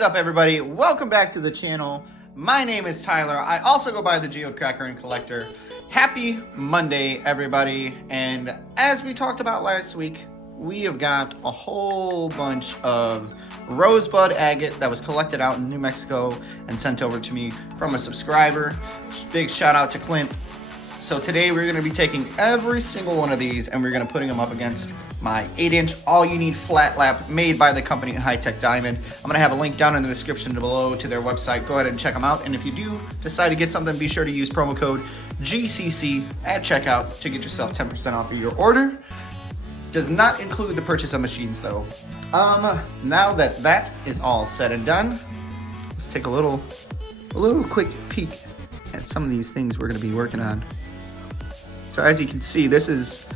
is up, everybody? Welcome back to the channel. My name is Tyler. I also go by the Geode Cracker and Collector. Happy Monday, everybody. And as we talked about last week, we have got a whole bunch of Rosebud Agate that was collected out in New Mexico and sent over to me from a subscriber. Big shout out to Clint. So today we're going to be taking every single one of these and we're going to putting them up against my 8-inch all-you-need flat lap made by the company High Tech Diamond. I'm going to have a link down in the description below to their website. Go ahead and check them out. And if you do decide to get something, be sure to use promo code GCC at checkout to get yourself 10% off of your order. Does not include the purchase of machines though. Now that that is all said and done, let's take a little quick peek at some of these things we're going to be working on. So as you can see, this is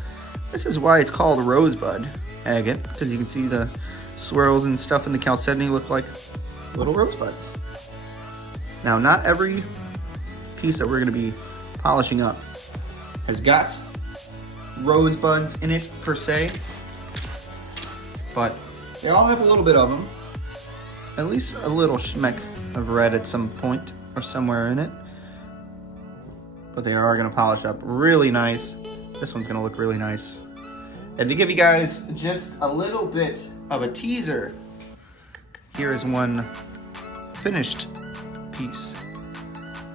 why it's called Rosebud Agate, because you can see the swirls and stuff in the chalcedony look like little rosebuds. Now, not every piece that we're going to be polishing up has got rosebuds in it per se, but they all have a little bit of them, at least a little schmeck of red at some point or somewhere in it. But they are going to polish up really nice. This one's going to look really nice. And to give you guys just a little bit of a teaser, here is one finished piece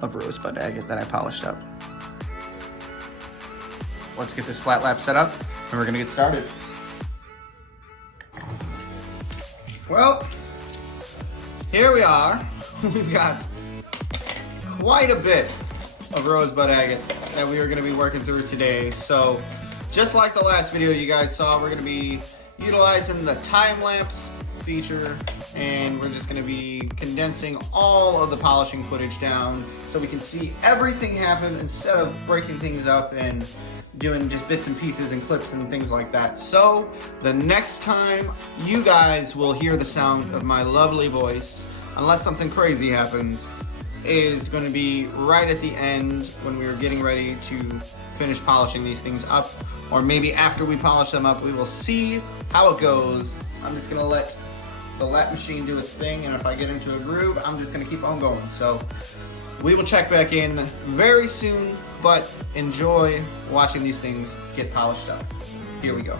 of Rosebud Agate that I polished up. Let's get this flat lap set up and we're going to get started. Well, here we are. We've got quite a bit of Rosebud Agate that we are going to be working through today. So just like the last video you guys saw, we're going to be utilizing the time lapse feature, and we're just going to be condensing all of the polishing footage down so we can see everything happen instead of breaking things up and doing just bits and pieces and clips and things like that. So the next time you guys will hear the sound of my lovely voice, unless something crazy happens, is going to be right at the end when we are getting ready to finish polishing these things up, or maybe after we polish them up. We will see how it goes. I'm just going to let the lap machine do its thing, and if I get into a groove, I'm just going to keep on going. So we will check back in very soon, but enjoy watching these things get polished up. Here we go.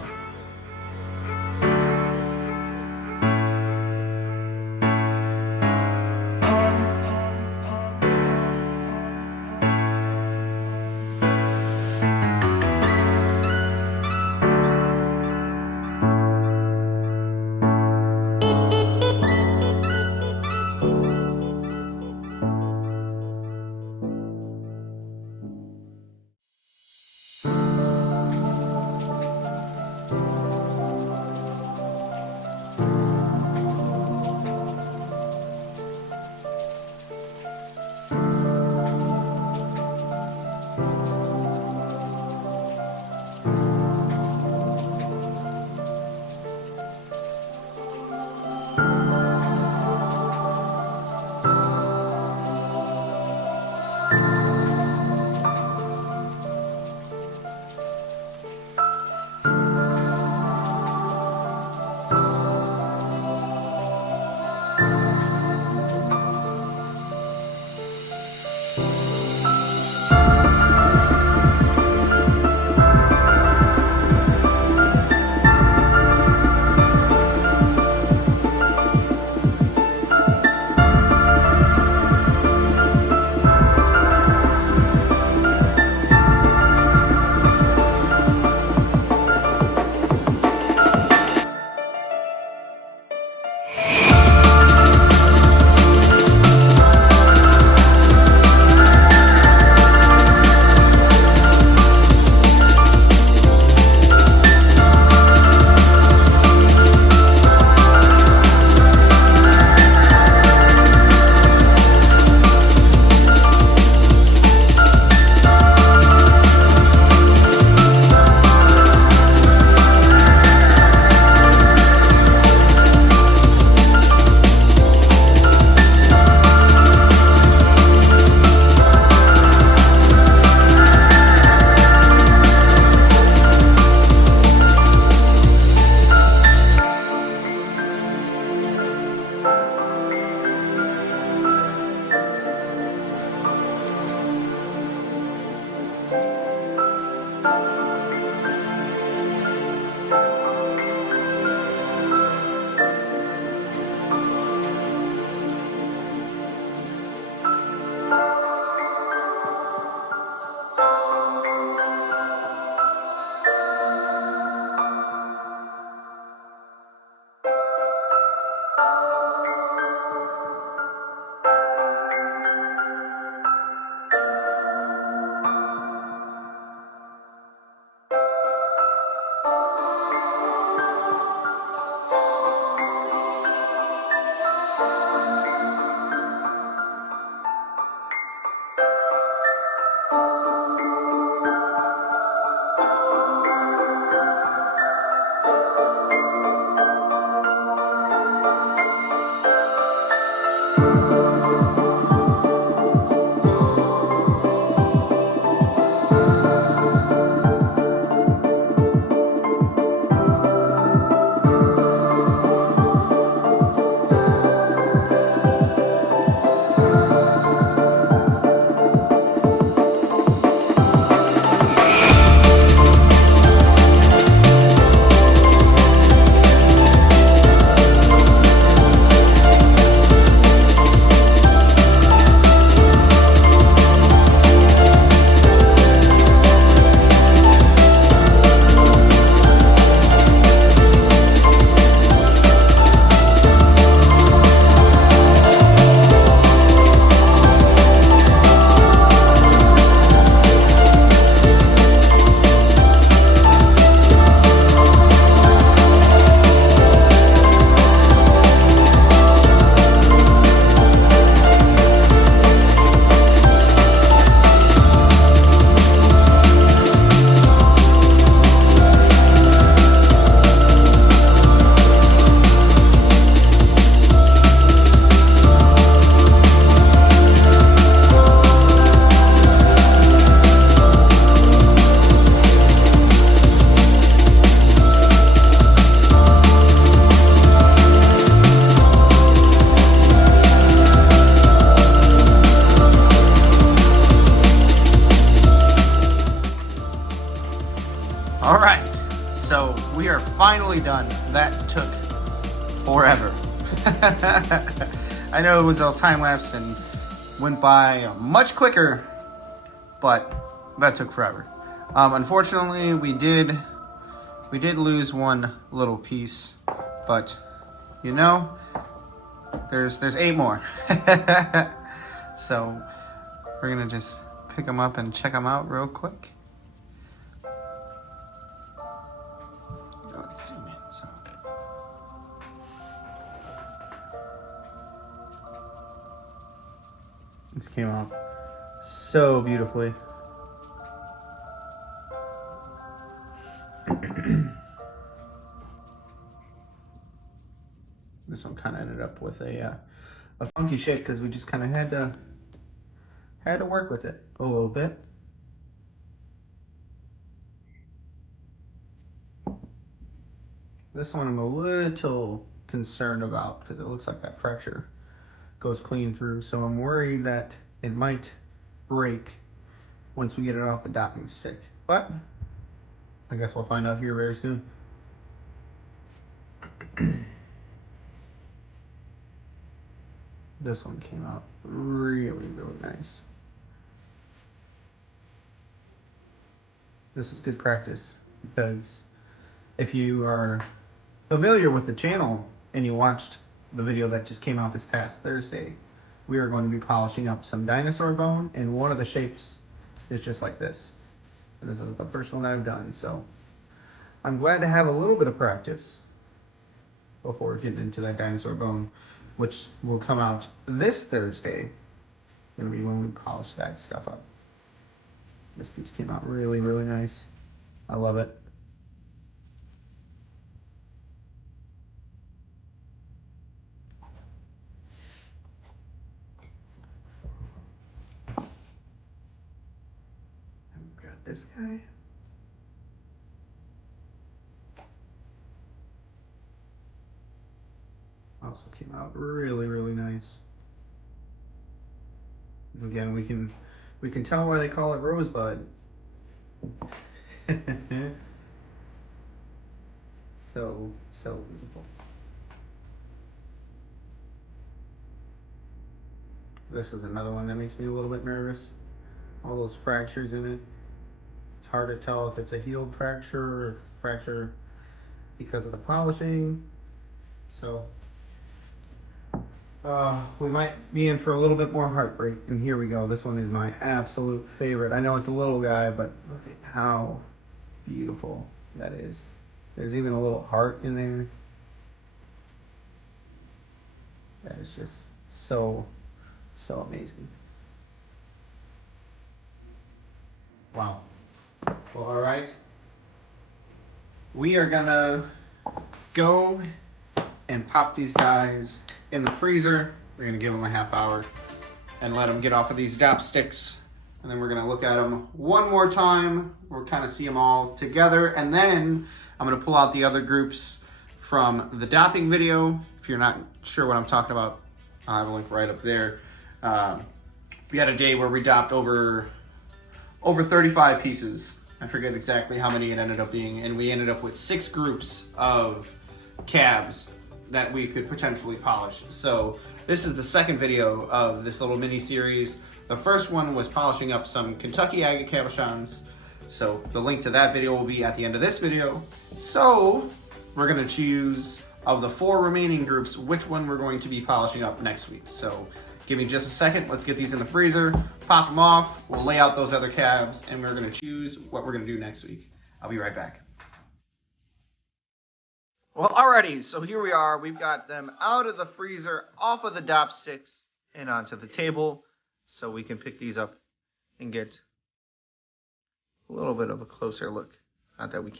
All right, so we are finally done. That took forever. I know it was a time lapse and went by much quicker, but that took forever. Unfortunately, we did lose one little piece, but you know, there's 8 more. So we're gonna just pick them up and check them out real quick. Let's zoom in. So this came out so beautifully. This one kind of ended up with a funky shape because we just kind of had to work with it a little bit. This one I'm a little concerned about because it looks like that fracture goes clean through, so I'm worried that it might break once we get it off the dopping stick. But I guess we'll find out here very soon. This one came out really nice. This is good practice because if you are familiar with the channel and you watched the video that just came out this past Thursday, we are going to be polishing up some dinosaur bone, and one of the shapes is just like this. And this is the first one that I've done, so I'm glad to have a little bit of practice before getting into that dinosaur bone, which will come out this Thursday. Gonna be when we polish that stuff up. This piece came out really nice. I love it. I've got this guy. Also came out really nice. Again, we can tell why they call it Rosebud. so beautiful. This is another one that makes me a little bit nervous. All those fractures in it. It's hard to tell if it's a healed fracture or if it's a fracture because of the polishing. So we might be in for a little bit more heartbreak. And here we go. This one is my absolute favorite. I know it's a little guy, but look at how beautiful that is. There's even a little heart in there. That is just so amazing. Wow. Well, all right. We are gonna go and pop these guys in the freezer. We're gonna give them a half hour and let them get off of these dop sticks. And then we're gonna look at them one more time. We'll kind of see them all together. And then I'm gonna pull out the other groups from the dopping video. If you're not sure what I'm talking about, I'll have a link right up there. We had a day where we dopped over 35 pieces. I forget exactly how many it ended up being, and we ended up with 6 groups of cabs that we could potentially polish. So this is the second video of this little mini series. The first one was polishing up some Kentucky Agate Cabochons. So the link to that video will be at the end of this video. So we're gonna choose, of the 4 remaining groups, which one we're going to be polishing up next week. So give me just a second, let's get these in the freezer, pop them off, we'll lay out those other cabs, and we're gonna choose what we're gonna do next week. I'll be right back. Well, alrighty, so here we are. We've got them out of the freezer, off of the dop sticks, and onto the table, so we can pick these up and get a little bit of a closer look. Not that we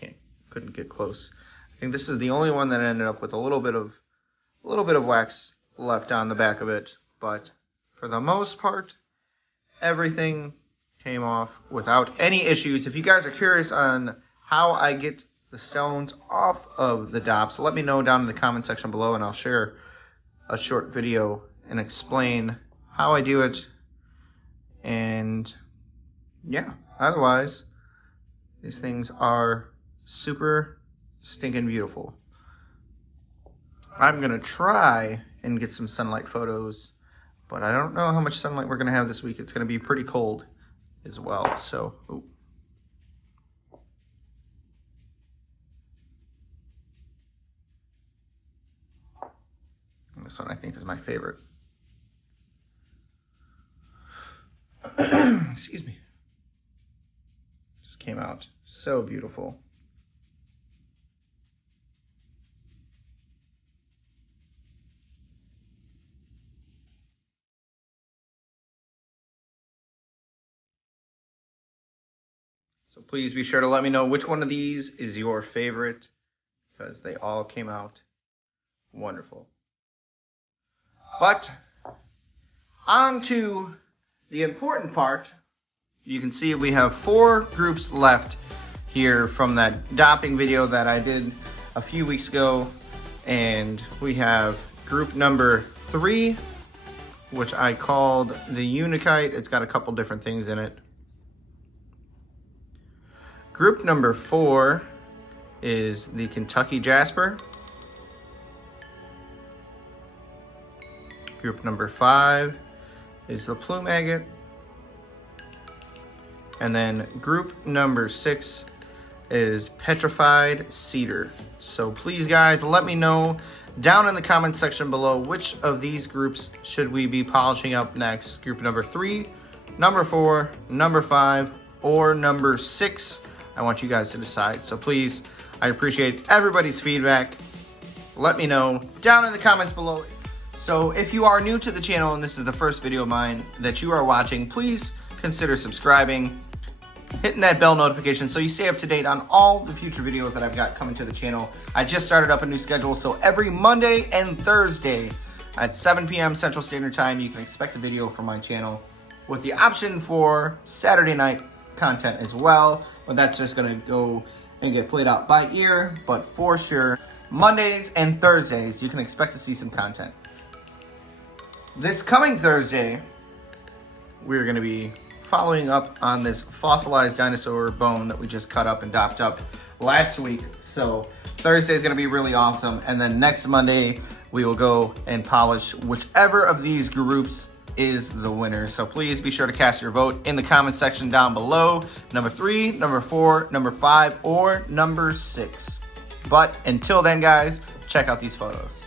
couldn't get close. I think this is the only one that ended up with a little bit of wax left on the back of it, but for the most part, everything came off without any issues. If you guys are curious on how I get the stones off of the dops, let me know down in the comment section below, and I'll share a short video and explain how I do it. And yeah, otherwise, these things are super stinking beautiful. I'm gonna try and get some sunlight photos, but I don't know how much sunlight we're gonna have this week. It's gonna be pretty cold as well, so. Ooh. And this one I think is my favorite. Excuse me. Just came out so beautiful. So please be sure to let me know which one of these is your favorite, because they all came out wonderful. But on to the important part. You can see we have 4 groups left here from that dopping video that I did a few weeks ago. And we have group number 3, which I called the Unakite. It's got a couple different things in it. Group number 4 is the Kentucky Jasper. Group number 5 is the Plume Agate. And then group number 6 is Petrified Cedar. So please guys, let me know down in the comment section below which of these groups should we be polishing up next. Group number 3, number 4, number 5, or number 6. I want you guys to decide. So please, I appreciate everybody's feedback. Let me know down in the comments below. So if you are new to the channel and this is the first video of mine that you are watching, please consider subscribing, hitting that bell notification so you stay up to date on all the future videos that I've got coming to the channel. I just started up a new schedule, so every Monday and Thursday at 7 p.m. Central Standard Time, you can expect a video from my channel with the option for Saturday night content as well, but that's just gonna go and get played out by ear. But for sure, Mondays and Thursdays, you can expect to see some content. This coming Thursday, we're gonna be following up on this fossilized dinosaur bone that we just cut up and dopped up last week. So Thursday is gonna be really awesome. And then next Monday, we will go and polish whichever of these groups is the winner. So please be sure to cast your vote in the comment section down below. Number 3, number 4, number 5, or number 6. But until then guys, check out these photos.